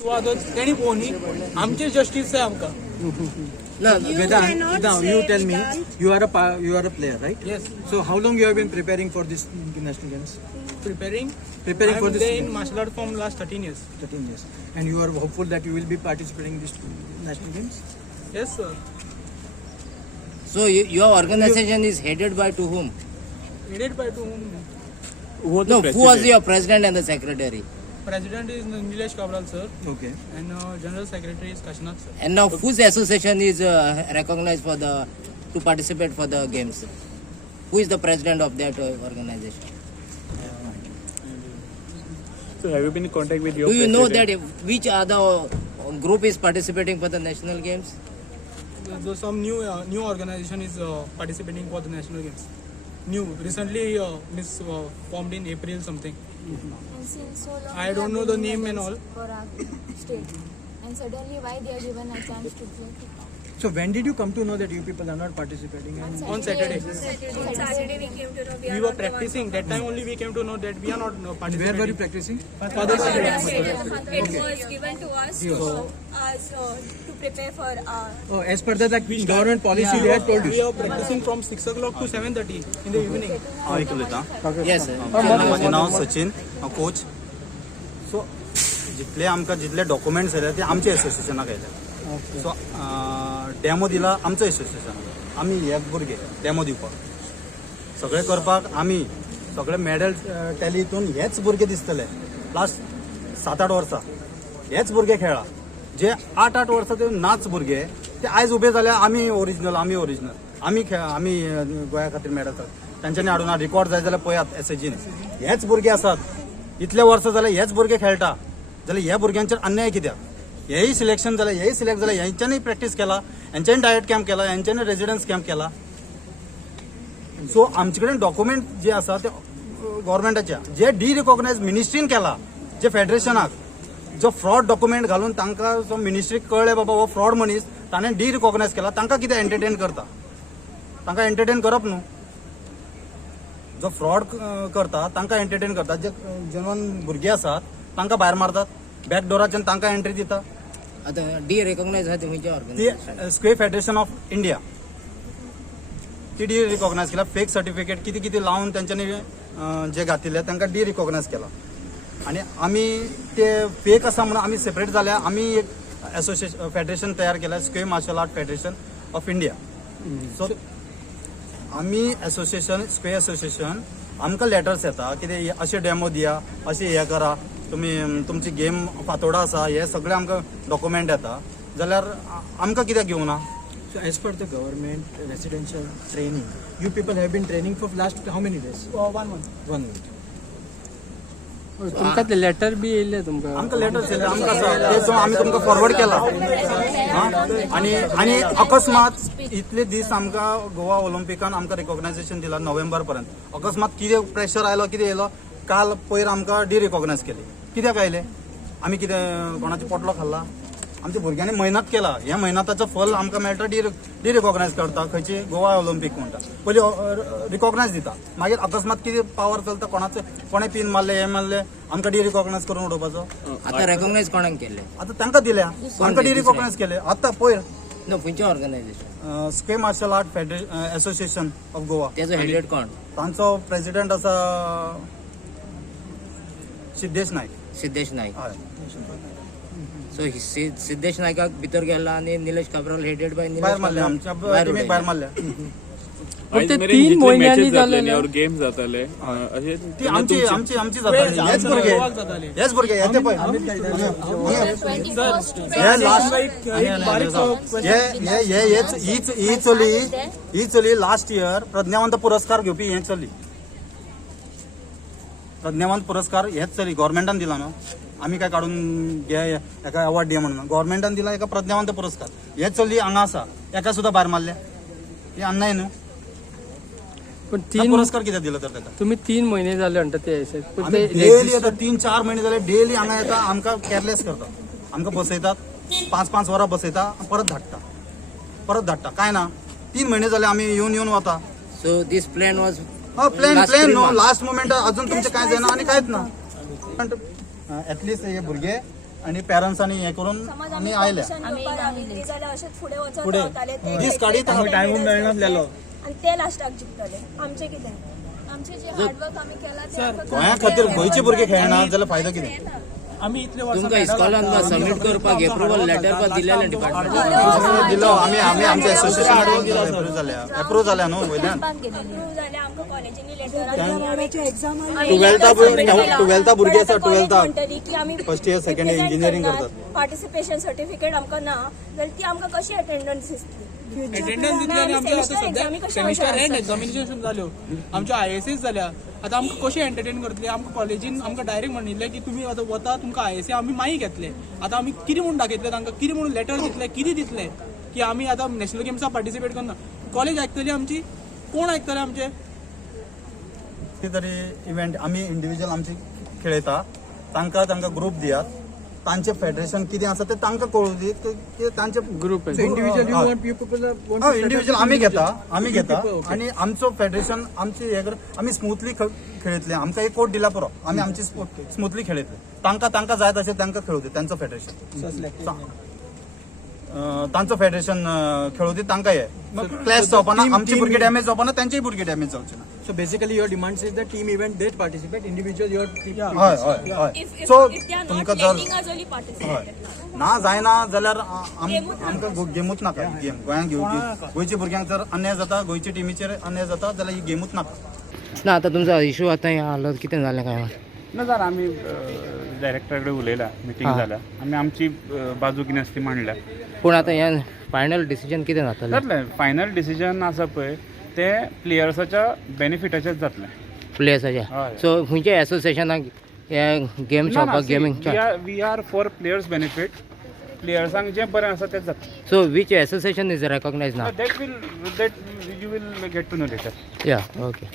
तेणी पोवनी आमचे जस्टीस आहे आमकां. No, Vedant, now you tell me, you are a player, right? Yes. So how long you have been preparing for this national games? Preparing For this in martial art from last 13 years. 13 years. And you are hopeful that you will be participating in this national games? Yes, sir. So your organization is headed by to whom? Headed by to whom? No, who was your president and the secretary? President is Nilesh Kabral, sir, Okay. and General Secretary is Kashinath, sir. And now whose association is recognized to participate for the games? Who is the president of that organization? So have you been in contact with your Do you know president? that which other group is participating for the national games? Some new organization is participating for the national games. Recently formed in April something. And since so long I we don't have know been the name and medals all. for our state, and suddenly why they are given a chance to play? So when did you come to know that you people are not participating? And On Saturday. On Saturday we came to know We were practicing. That time only we came to know that we are not participating. where were you practicing? For the stadium. It was given to us to prepare for Oh, as per the government policy, they had told We you. are practicing from 6 o'clock to 7:30 in the evening. ऐकलं होता. Yes, sir. माझे नाव Sachin coach. So जितले documents येले ते आमचे एसोसिएशनाक येले. So demo दिला आमचं एसोसिएशन. आम्ही एक भुरगे डेमो दिवपाक सगळे करपाक आम्ही सगळे मेडल टॅली हितून हेच भुरगे दिसतले. लास्ट 7-8 वर्सां हेच भुरगे खेळा. जे 8-8 वर्सां ते नाच भुरगे ते आयज उभे जाले. आम्ही ओरिजिनल आम्ही गोंया खातीर मेडल तांच्यांनी हाडून रिकॉर्ड जाय जाल्यार पळयात एसएजीन हेच भुरगे आसात. इतले वर्सां जाले हेच भुरगे खेळटा जाल्यार ह्या भुरग्यांचेर अन्याय कित्याक? हेही सिलेक्ट जाले यांच्यानी प्रॅक्टीस केला, यांच्यानी डायट कॅम्प केला, यांच्यानी रेजिडन्स कॅम्प केला. सो आमचे कडेन डॉक्युमेंट जे आसा ते गव्हर्मेंटाच्या जे रिकॉग्नायज मिनिस्ट्रीन केला, जे फेडरेशनाक जो फ्रॉड डॉक्युमेंट घालून तांकां जो मिनिस्ट्रीक कळ्ळें बाबा हो फ्रॉड मनीस ताणें रिकॉग्नायज केला, तांकां कितें एंटरटेन करता? तांकां एंटरटेन करप न्हू. जो फ्रॉड करता तांकां एंटरटेन करतात. जे जेन्युइन भुरगे आसात तांकां भायर मारतात, बॅकडोराच्यान तांकां एंट्री दिता. आता रिकॉग्नाइज आहात खंयच्या ती organisation? Sqay federation of India ती रिकॉग्नायज केला. फेक सर्टिफिकेट कितें कितें लावन तांच्यांनी जे घातिल्ले तांकां रिकॉग्नायज केला. आणि आम्ही ते फेक आसा म्हणून आम्ही सेपरेट जाल्या. आम्ही एक एसोसिएशन फेडरेशन तयार केला, Sqay martial art federation of India. So आम्ही स्क्वे असोसिएशन आमकां लेटर्स येता कितें अशें डेमो दिया, अशें हें करा, तुमची गेम फातोडा आसा, हे सगळे आमकां डॉक्युमेंट येता. जाल्यार आमकां कित्याक घेवंक ना? So as per the government residential training, you people have been training for last how many days? 1 month. 1 month. तुमकां ते लेटर बी येयले तुमकां? आमकां लेटर्स येयले, आमकां ते आमी तुमकां फॉरवर्ड केला. आणि अकस्मात इतले दीस आमकां गोवा ऑलिंपिकान आमकां रिकॉग्नायझेशन दिला नोव्हेंबर पर्यंत. अकस्मात कितें प्रेशर आयलो, कितें येयलो, काल पयर आमकां रिकॉग्नायज केली. कित्याक आयले? आमी कितें कोणाचो पोटलो खाल्ला? आमच्या भुरग्यांनी मेहनत केला. ह्या मेहनताचं फल आमकां मेळटा, रिकॉग्नायज करता. खंयची गोवा ऑलिंपिक म्हणटा पयलीं रिकॉग्नायज दिता, मागीर अकस्मात कितें पावर चलता, कोणे पिन मारले, हे मारले, आमकां रिकॉग्नायज करून उडोवपाचो. आता रेकॉग्नाइज कोणाक केले? आता तांकां दिल्या, आमकां रिकॉग्नायज केले. आतां पयर नो खंयच्या organisation? Sqay martial art association of Goa. त्याचो हेडेड कोण? तांचो प्रेसिडेंट आसा सिद्धेश नायक. सिद्धेश नाईक. हय. सो सिद्धेश नायकाक भितर गेला आणि निलेश काब्राल हेडेड बाय भायर मारले, आमच्या टिमीक भायर मारल्या. आयज मेरेन जितले मॅचेस जातले और गेम्स जातले अशे ती आमची जाताली. हेच भुरगे येते पळय. हे लास्ट ही चली लास्ट इयर प्रज्ञावंत पुरस्कार घेवपी हे चली. प्रज्ञावंत पुरस्कार हेच चली गव्हर्मेंटान दिला न्हू. आम्ही काय काढून घे एका अवॉर्ड दिया म्हणून गव्हर्मेंटान दिला एका प्रज्ञावंत पुरस्कार. हे चली हांगा आसा, एका सुद्धा भायर मारले. हे अन्याय न्हू. पण पुरस्कार कित्याक दिलो तर ताका? तुम्ही 3 महिने झाले म्हणटा ते डेली येता, 3-4 महिने जाले डेली हांगा येता, आमकां केअरलेस करता. आमकां बसयतात, 5-5 वरां बसयता, परत धाडटा. काय ना, 3 महिने जाले आम्ही येऊन वता. So this plan was plan नो लास्ट मोमेंट अजून तुमचे काय जायना आणि कांयच ना. ऍटलिस्ट हे भुरगे आणि पॅरंट्सांनी हे करून समज आम्ही आम्ही आयल्या competition घेवपाक राविल्ली जाल्यार अशेंच फुडें वचत फुडें. रावताले ते दीस काडीत आम्ही टायमूच मेळनासलेलो. आणि ते लास्टाक जिखतले आमचें कितें आमचे जे हार्डवर्क आम्ही केला ते आमकां गोंया खातीर गोंयचे भुरगे खेळना जाल्यार फायदो कितें आम्ही इतले वर्सां तुमकां इस्कॉलान सबमिट करपाक एप्रुवल लेटर पण दिलेलें डिपार्टमेंट दिलो आम्ही आमच्या एसोसिएशन एप्रूव जाल्या न्हू वयल्यान अप्रूव जाल्यार आमकां कॉलेजींनी लेटर टुवेल्था भुरगीं आसा टुवेल्था म्हणटली की आमी first year second year engineering करतात पार्टिसिपेशन सर्टिफिकेट आमकां ना जाल्यार ती आमकां कशी अटेंडन्स दिसतली अटेंडन्स दितली आणि आमच्या आता सध्या सेमिस्टर एंड एक्झामिनेशन जाल्यो आमच्या ISS जाल्या आता आमकां कशी एंटरटेन करतली आमकां कॉलेजीन आमकां डायरेक्ट म्हणिल्लें की तुमी आतां वता तुमकां ISA आमी मागीर घेतले आता आमी कितें म्हणून दाखयतले तांकां कितें म्हणून लेटर दितले कितें दितले की आमी आतां नॅशनल गेम्साक पार्टिसिपेट करना कॉलेज आयकतली आमची कोण आयकतले आमचे कितें तरी इव्हेंट आमी इंडिव्हिज्युअल आमचे खेळयता तांकां ग्रुप दियात तांचे फेडरेशन कितें आसा ते तांकां कळूं दी की तांचे group individual you want people individual आमी घेता आणि आमचो फेडरेशन आमची हे आमी स्मुथली खेळयतले आमकां एक कोट दिला पुरो आमी आमची स्मुथली खेळयतले तांकां जाय तशें तांकां खेळू दी तांचो फेडरेशन तांचो फेडरेशन खेळू दी तांकां हे क्लॅश जावपाना आमची भुरगीं डॅमेज जावपाना तांचेय भुरगीं डॅमेज जावचे ना So basically your demands is the team event they participate, individual your team. हय if so they are not तुमकां letting जर us only participate. ना जायना जाल्यार आमकां गेमूच नाका ही गेम गोंयांत गोंयच्या भुरग्यांक जर अन्याय जाता गोंयच्या टिमीचेर अन्याय जाता जाल्यार ही गेमूच नाका ना आता तुमचा इशू आता हे आलो कितें जालें काय ना जाल्यार आमी डायरेक्टरा कडेन उलयला मिटींग जाल्या आमी आमची बाजू कितें आसा ती मांडल्या पूण आता हे फायनल डिसिजन कितें जातलें जातलें फायनल डिसिजन आसा पळय ते प्लेयर्साच्या बेनिफिटाचेच जातलें प्लेयर्साचे हय. सो खंयचे एसोसिएशनाक हे गेम खेळपाक gaming we are for players benefit प्लेयर्सांक जें बरें आसा तेच जाता so which association is recognise ना that you will get to know later या ओके